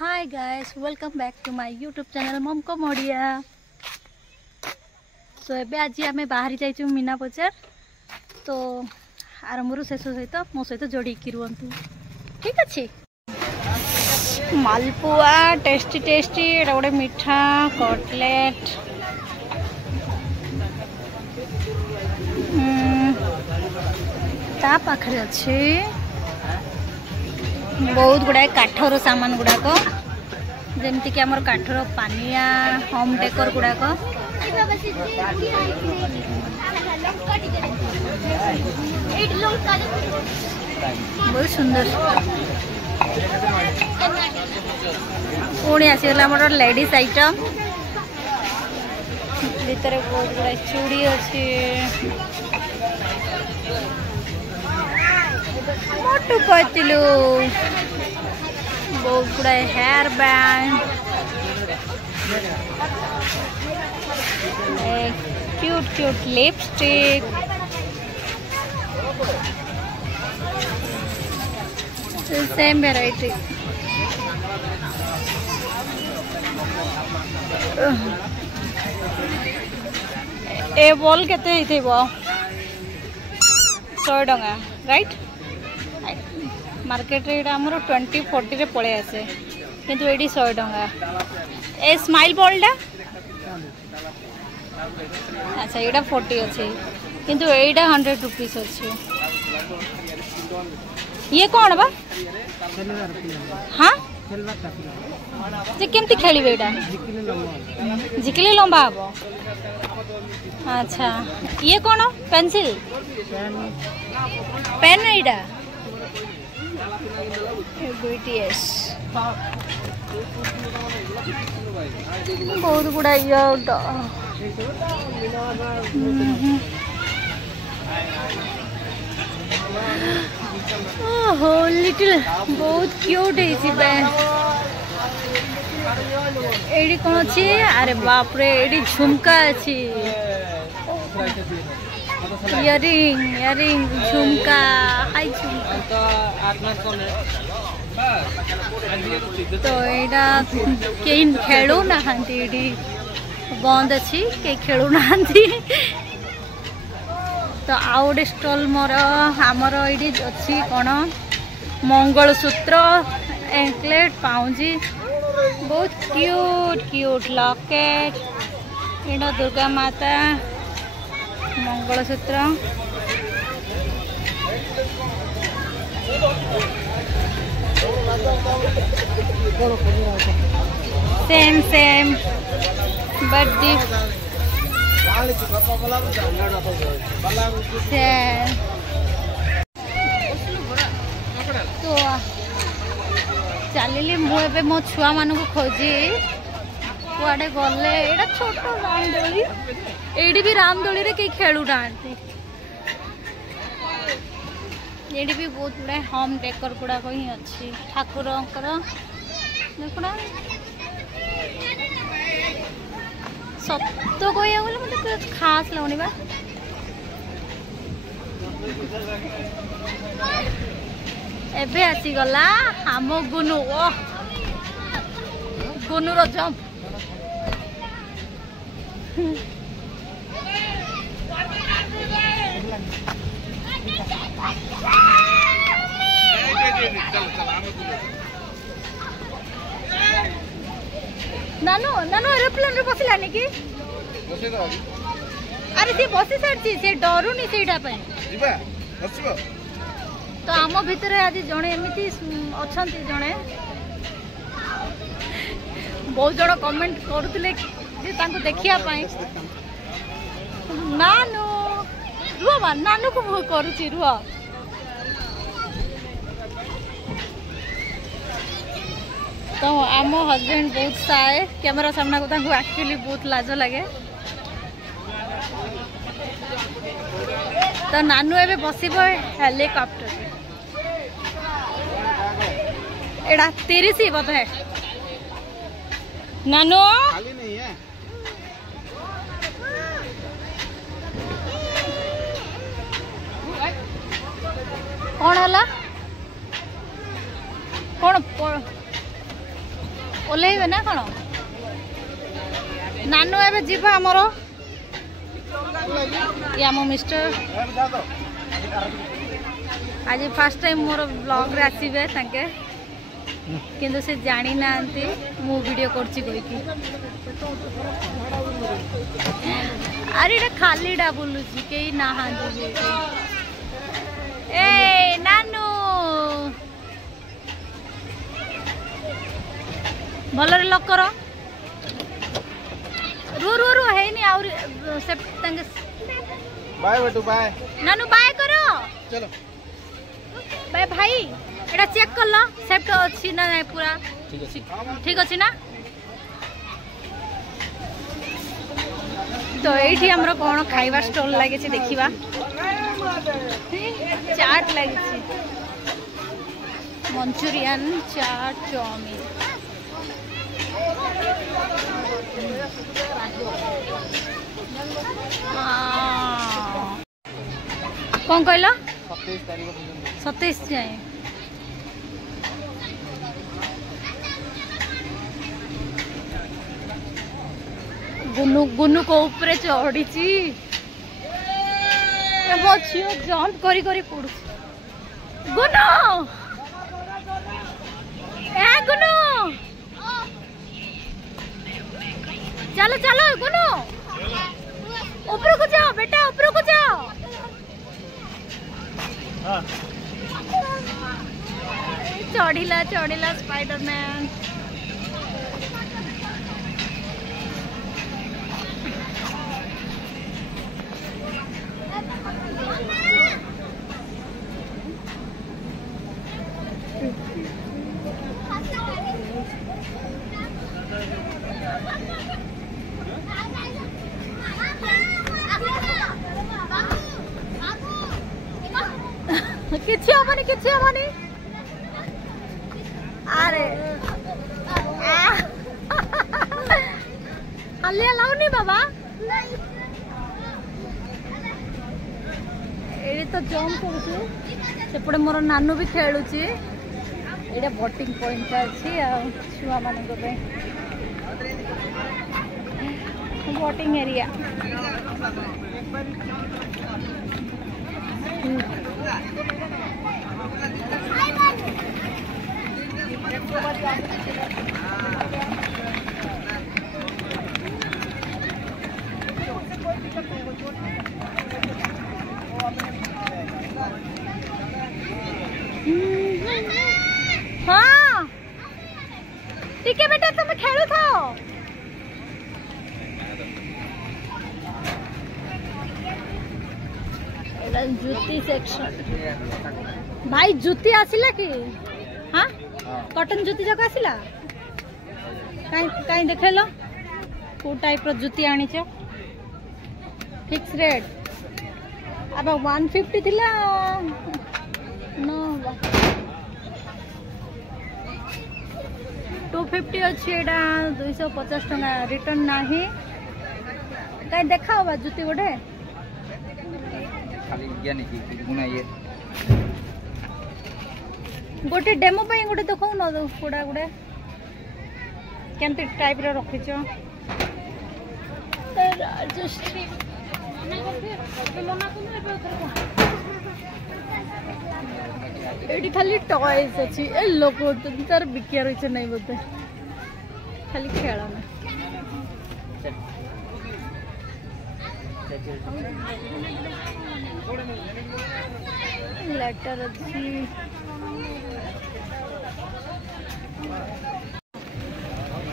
Hi guys, welcome back to my YouTube channel मम को मोडिया। सो एबे आज आम बाहरी जाइए मीना बजार, तो आरंभ शेष सहित मो सहित जोड़ी रुहतु, ठीक अच्छे। मालपुआ टेस्टी टेस्टी, गोटे मिठा कटलेट, ता पाखरे अच्छे बहुत गुड़ाए काठर सामान गुड़ाक, जमती कि आमर काठर पानिया होम डेकोर गुड़ाक बहुत सुंदर। पुणी आसीगला आमर लेडीज आइटम, भीतर बहुत गुड़ाए चूड़ी अच्छी, मोटू पतलू, बहुत गुड़ाए hair band, cute cute lipstick, same variety. ए बॉल केते 100 टंका राइट। मार्केट रे आमर 20-40 रे पड़े आसे, किंतु एडी 100 टंका। ए स्माइल बॉलटा अच्छा एटा 40 अच्छे, किंतु एटा 100 रुपीस अच्छे। ये कौन बा? हाँ जे केमती खेलिबे एटा? जिकले लंबा हबो। अच्छा ये कौन? पेंसिल पेन एटा BTS बहुत गुड़ा ओहो लिटिल बहुत क्यूट है। एडी कौन अच्छी? अरे बाप रे एडी झुमका अच्छी, इयरिंग झुमका, हाई झुमका। तो यहाँ कहीं खेलू ना, बंद अच्छी कहीं खेलू ना। तो आउ गोटे स्टॉल मोर आमर ये अच्छी कौन मंगलसूत्र, एंकलेट, पाउंजी, बहुत क्यूट क्यूट लॉकेट, यहाँ दुर्गा माता मंगलसूत्र, सेम सेम बट तो चलिली मुझे मो छुआ मान खोजी कुआडे गले। एटा छोट रामदोली, एडी भी रामदोली रे कई खेलू ना, एडी भी बहुत गुड़ाए होम डेकोर गुड़ाक ही अच्छी। ठाकुर देखुना सत कह मत खास लगनी बा। एबे आसीगला आम गुनु, ओ गुनुर जंप नानू नानू एरोप्लेन रे बसिलानी कि? अरे सी बसी सारची, से डरुनी सेटा पे जिबा बसिबो। तो आम भितर आज जणे एमिति अछंती, जणे बहुत जण कमेंट करूथिले जे तांको देखिया पाई। नानू रुह मा, नानू को मो करूची रुह। तो आम हस्बैंड बहुत साए कैमरा सामना को, एक्चुअली बहुत लाज लगे। तो नानू एबे बसिबो हेलीकॉप्टर, एडा 30 बोध है। नानू खाली नहीं है, कौन हला कौन ओल्लैबे ना कौन नानू एबे जीवा हमरो या मो मिस्टर आज फर्स्ट टाइम मोर ब्लॉग रे आसीबे तांके किंतु से जानी नांती मु वीडियो करछि कोई की अरे एटा खाली डा बोलुछि के ना हांदी ए नानू भलरे लक करो रू रू रू है नहीं और से तंग बाय बेटू बाय नानू बाय करो चलो बाय भाई एटा चेक कर लो सेफ्ट अछि ना नहीं पूरा ठीक अछि ना तो एठी हमरो कोन खाइबा स्टॉल लागे छी देखिबा चाट लागे छी मंचूरियन चाट चाउमीन कौन कहल 27 जाए गुनु गुनु को ऊपर चढ़ी मो झील जंप करी करी पड़ू गुनु ए गुनु चलो चलो गुनु ऊपर को जाओ बेटा ऊपर को जाओ चढ़िला चढ़िला स्पाइडरमैन किछि हबनी अरे हलिया लाउनी बाबा एडी तो जंप करूछु सेपटे मोर नानू भी खेलुची एडा बोटिंग पॉइंट अछि आ छुआ माने को पे बोटिंग एरिया हाँ ठीक है बेटा तुम खेलु था जुती सेक्शन भाई जुती आसिला कि हाँ कॉटन जुती जक आसिला काई देखेलो को टाइप रो जुती आनी छ फिक्स रेट अब 150 थिला नो 250 अच्छी एटा 250 टका रिटर्न नाही काई देखाओ बा जुती गोटे खाली ज्ञान की गुना ये गोटे डेमो पे गोटे देखो न कोडा गुडे केमती टाइप रे रखि छ राजश्री एडी खाली टॉयज अछि ए लोक तार बिकिया रहि छ नै बोते खाली खेळना लेटर अच्छी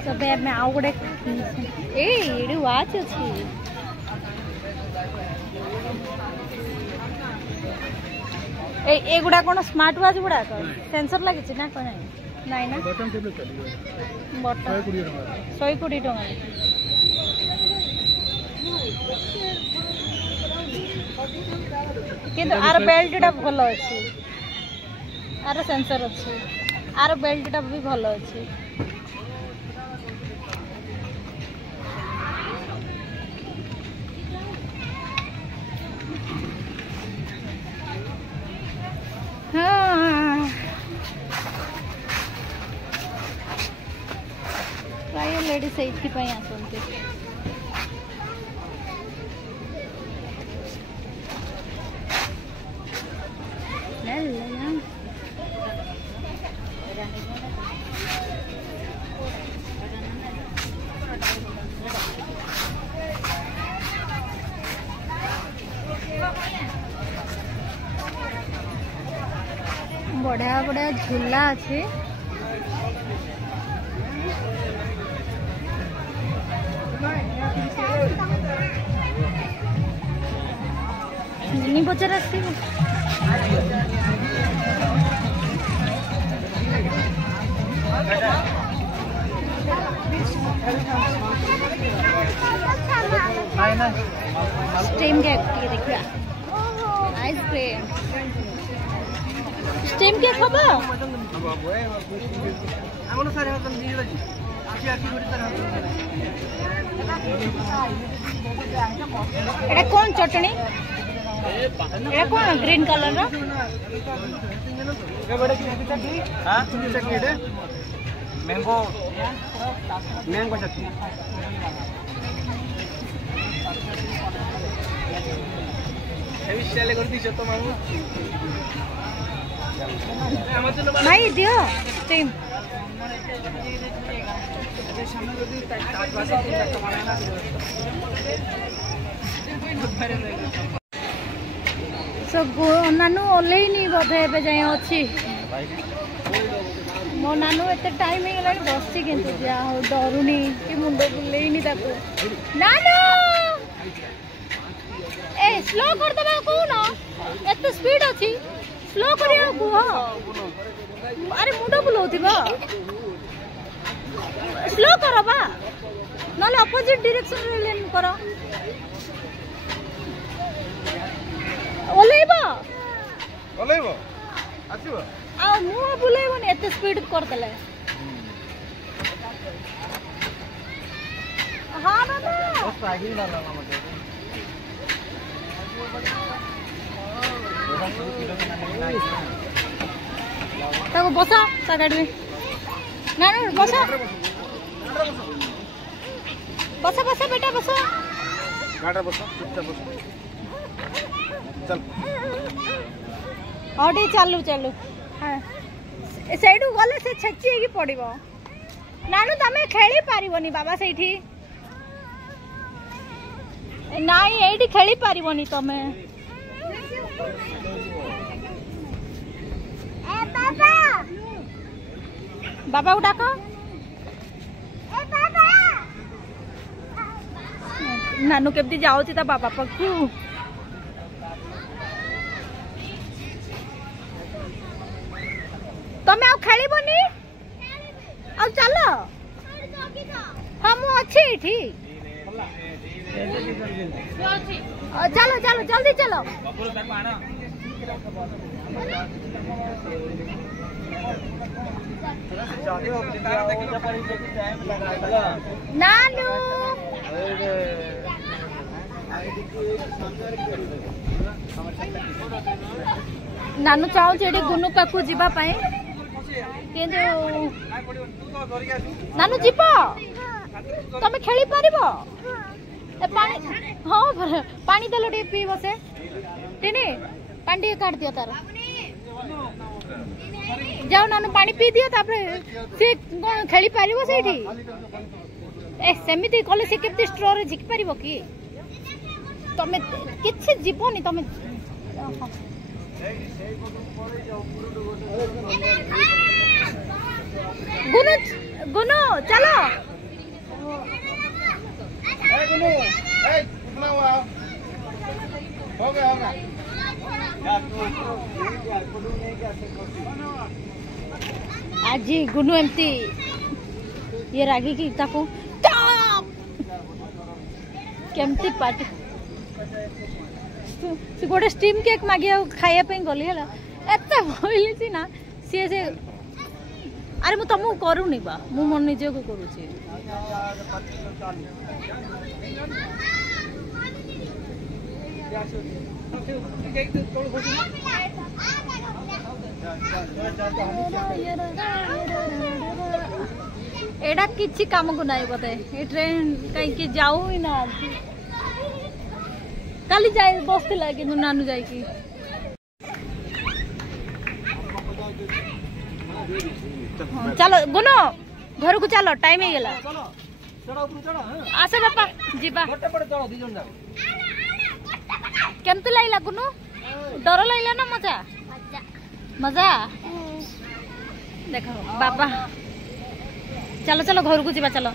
सब में आउ गोटे ए वाच अच्छी ए गुडा कोन स्मार्ट वाच गुडा सेंसर लागिछि ना कोन नाही ना बटन टेबल चली बटन 120 टका किंतु आर बेल्ट टा भलो अछि आर सेंसर अछि आर बेल्ट टा भी भलो अछि प्राय लेडीज ये आसते बढ़िया बढ़िया झूला अच्छे मिनी बजार आस स्टीम केक देखा आइसक्रीम स्टीम केक हम एटा कौन चटनी एटा कौन ग्रीन कलर मैंगो मैंगो चटनी भाई दियो स्टीम नानू ओल्लैनी बोधे ए जाए अच्छी मो नानू एत टाइम हो बस जा डरुनी कि मुंड बुलेनी नानू ए स्लो कर दबा कौन एत स्पीड अच्छी स्लो करिया कुह अरे मुंड बुलाउथिबा स्लो करो बा नले अपोजिट डायरेक्शन रे लेन करो ओलेबा आसीबो आ मु बुलेबो ने एते स्पीड कर देले हां बाबा बस आगे डाला मत ताको बसा ता गाड़ी में ना ना बसा बसा बसा बेटा बसा गाड़ा बसा चुपचाप बसा चल और चालू चालू हाँ सैडू गले से छेची की पड़िबो नानू तमे खेली पारिबोनी बाबा सेठी नाई एठी खेली पारिबोनी तमे ए बाबा बाबा को डाको ए बाबा नानू केमती जाउची ता बाबा पक्कू तमे आ खेलिबोनी आ चलो हम अच्छी एठी चलो चलो जल्दी चलो नानू नानू चाहूँ एटी गुनु पाखु जीवा पाए नानू जीव तमे खेली पारिबो पानी हाँ पानी देलो टे पी बसे टिनी पानी काट दियो तार जाओ नानू पानी पी दियो तापरे से खेली पारिबो सेठी ए सेमिति कले से केते स्ट्रो रे झिक पारिबो की तमे किछि जीवनी तमे गुनु गुनु चलो गुनु उठना हुआ हो गया आज गुनु एमती ये रागी की ताको केमती पार्टी से गोटे स्टीम केक मागिया खाया पे गली हला एते होइली छी ना से अरे मु तमु करूनी बा मु मन निजे को करूची एडा किछि काम को नाही बोते ए ट्रेन कहीं के जाऊ ही ना काली जाए बसते लगे नानू जाए की चलो गुनो घर को चलो टाइम ही गेला आसे बापा जीवा केमती लागला गुनो डर लागला ना मजा मजा देखो बाबा चलो चलो घर को जीवा चलो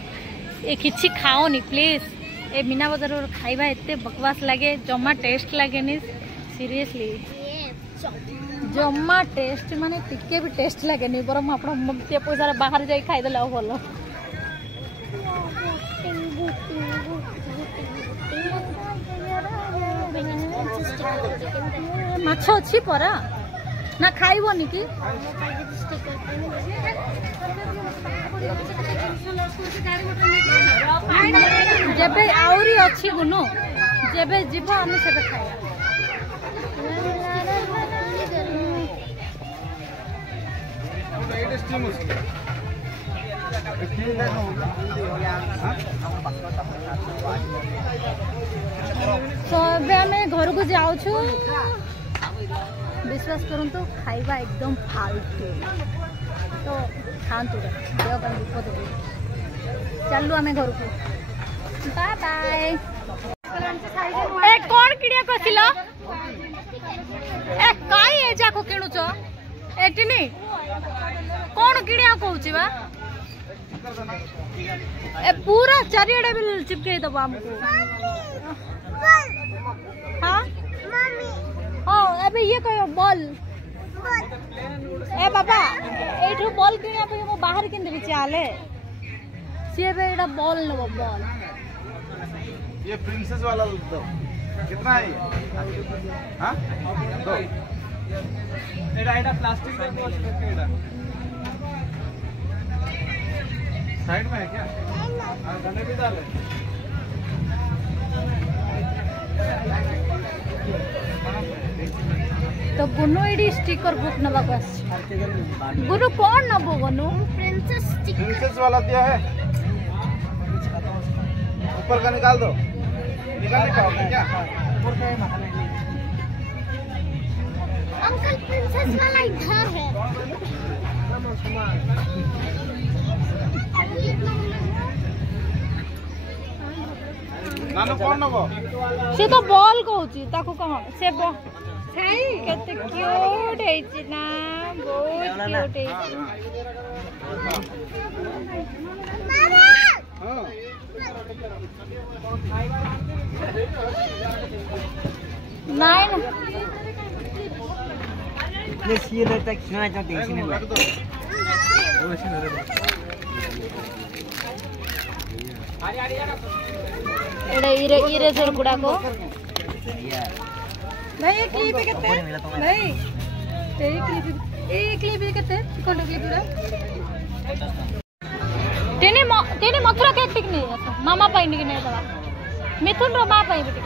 ए किछि खाओनी प्लीज ए मीना बाजार खाइबा एते बकवास लगे जम्मा टेस्ट लगे नी सीरियसली जम्मा टेस्ट माने टिके भी टेस्ट लगे नी बरम आपण मते पैसा बाहर जाई खाइ देला भलो माछ अछि परा ना खाइबोनी की जेबे आउरी अछि गुनु जेबे जीवो हम सेबे खाइया तो हमें घर को जाऊ विश्वास करंतु खाइबा एकदम फालतू तो खातु देह पर विपद हो चलू आम घर को बाय बाय ए कौन किड़िया कसिल ए काई ए जाको किणुच एटिनी कौन किड़िया कहूची बा ए पूरा चारियाडे भी चिपके दबो हमको हां हाँ अबे ये कहो बॉल ए बाबा एठू बॉल किनिया पे मो बाहर किन देबी चाले सी बे एटा बॉल नो बॉल ये प्रिंसेस वाला दो कितना है हां दो एटा प्लास्टिक का बॉल एटा साइड में है क्या हां गने भी डाले तो गुनु एडी स्टिकर बुक नबा बस गुनु कौन नबो गुनु प्रिंसेस वाला दिया है ऊपर का निकाल दो निकाल नहीं पाओगे क्या अंकल प्रिंसेस वाला इधर है नानो कौन नबो से तो बॉल कहूची ताको कह से सही केते क्यूट है ना बहुत क्यूट है हां नहीं ले सी ले तक ना जाते इसने में एडे इरे सर गुडा को भाई ये क्लिप केते भाई ए क्लिप केते कोन क्लिप रे तेनी मथुरा के टिक नहीं मामा पाई नहीं नहीं दवा मिथुन रो मां पाई बिटिक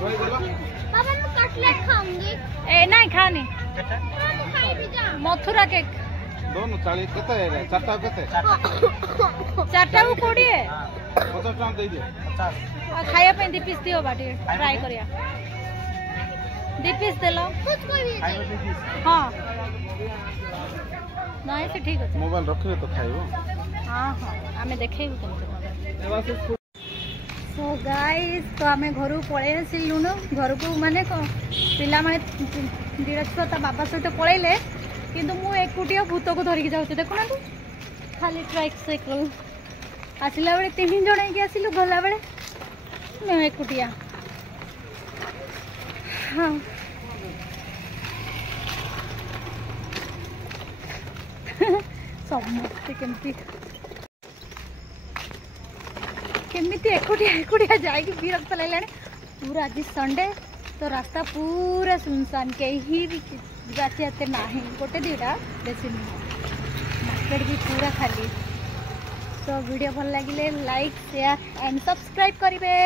पापा मैं कटलेट खाऊंगी ए नहीं खानी खाई भी जा मथुरा केक दोनों 40 केते है चारटा केते चारटा को कोडी है 50 टका दे दियो 50 और खाया पे दी पीस दियो बाटी ट्राई करिया दी पीस देलो कुछ कोई भी हां नहीं से ठीक है मोबाइल रखियो तो खाइबो हां हां हमें देखेबो केमते सो गाइस तो हमें घर पळे आसिलुनो घर को माने को पिला माने दीरा छता बाबा सहित पळेले किंतु मु एकुटिया भूत को धरिक जाउते देखो ना खाली ट्राइसाइकल आसिला बेले 3 जण के आसिलु गला बेले मैं एकुटिया हां समस्ते केमती एकुटिया जाए विरक्त लगे पूरा आज संडे तो रास्ता पूरा सुनसान कहीं भी जाते ना गोटे दुटा बेसी मार्केट भी पूरा खाली तो वीडियो भल लगे लाइक शेयर एंड सब्सक्राइब करेंगे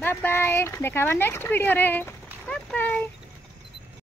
बाय बाय देखा नेक्स्ट वीडियो रे बाय बाय।